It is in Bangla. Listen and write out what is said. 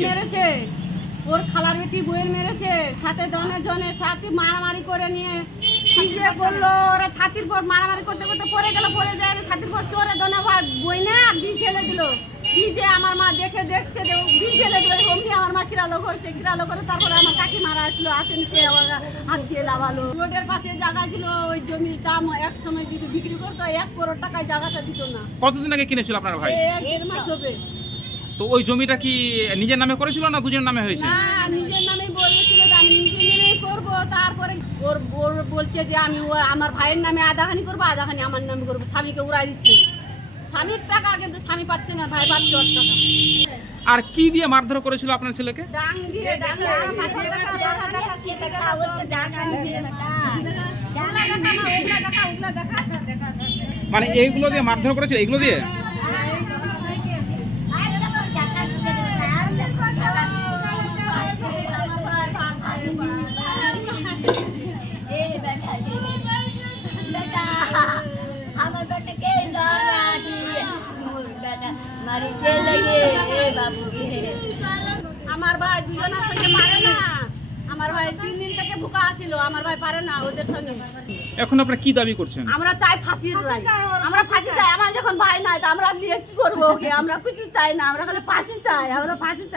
মেরেছে ওর খালার বেটি বইয়ের মেরেছে সাথে দনে জনে সাথে মারামারি করে নিয়ে কি যে করল ওরা ছাতির পর মারামারি করতে করতে পড়ে গেল পড়ে যায় ছাতির পর চোরে দনে আবার বই না বিষ ঢেলে দিল। বিষ দিয়ে আমার মা দেখে দেখছে যে বিষ ঢেলে দিল অমনি আমার মা কিরালো করছে কিরালো করে তারপরে আমার কাকি মারা আসলো আসেন কে হাত দিয়ে লাভালো রোডের পাশে জায়গা ছিল ওই জমির দাম এক সময় যদি বিক্রি করতো এক করোড় টাকায় জায়গাটা দিত না। কতদিন আগে কিনেছিল আপনার ভাই? এক দেড় মাস হবে। তো ওই জমিটা কি নিজের নামে করেছিল না দুজনের নামে হয়েছে? না নিজের নামে বলেছিল যে আমি নিজে নেমেই করব তারপরে ওর ওর বলছে যে আমি ও আমার ভাইয়ের নামে আধাখানি করব আধাখানি আমার নামে করব স্বামীকে উড়াই দিচ্ছে। স্বামীর টাকা কিন্তু স্বামী পাচ্ছে না ভাই পাচ্ছে ওর টাকা। আর কি দিয়ে মারধর করেছিল আপনার ছেলেকে? ডাং দিয়ে ডাং। মানে এইগুলো দিয়ে মারধর করেছিল এইগুলো দিয়ে আমার বেটাকে না দিয়ে বেটা মারি জেল লাগে এ বাবুকে আমার ভাই দুজনের সঙ্গে পারে না। আমার ভাই তিন দিন থেকে ভুকা ছিল আমার ভাই পারে না ওদের সঙ্গে। এখন আপনারা কি দাবি করছেন? আমরা চাই ফাঁসির রায়। আমরা ফাঁসি চাই। আমার যখন ভাই নাই তো আমরা নিয়ে কি করব ওকে? আমরা কিছু চাই না আমরা খালি ফাঁসি চাই আমরা ফাঁসি চাই।